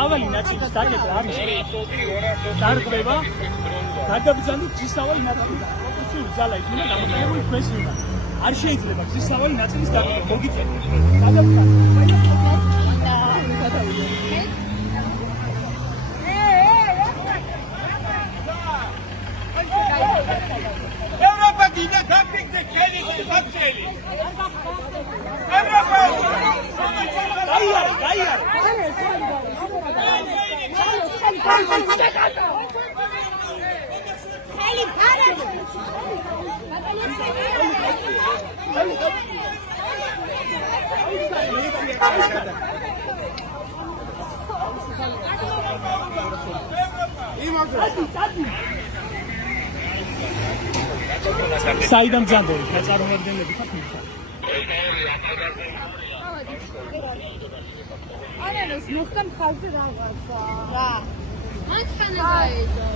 სავალი ნაწილის დაკეტვა არის დარღვევა გადაბრძანებით გზის სავალი ნაწილის პროფესიული ძალა იქნება გამოყენებული თქვენს მიმართ. არ შეიძლება გზის სავალი ნაწილის დაკეტვა მოგიწევთ ევროპა დიდა გაფიქრე ქენი საფშელი ევროპა გაიარე საიდან ბრძანდორი ნაწარმოებდენები ხართ მიხარ არა ეს მოხდა მხარზე რაღაცა რა მან ჩანა დაედო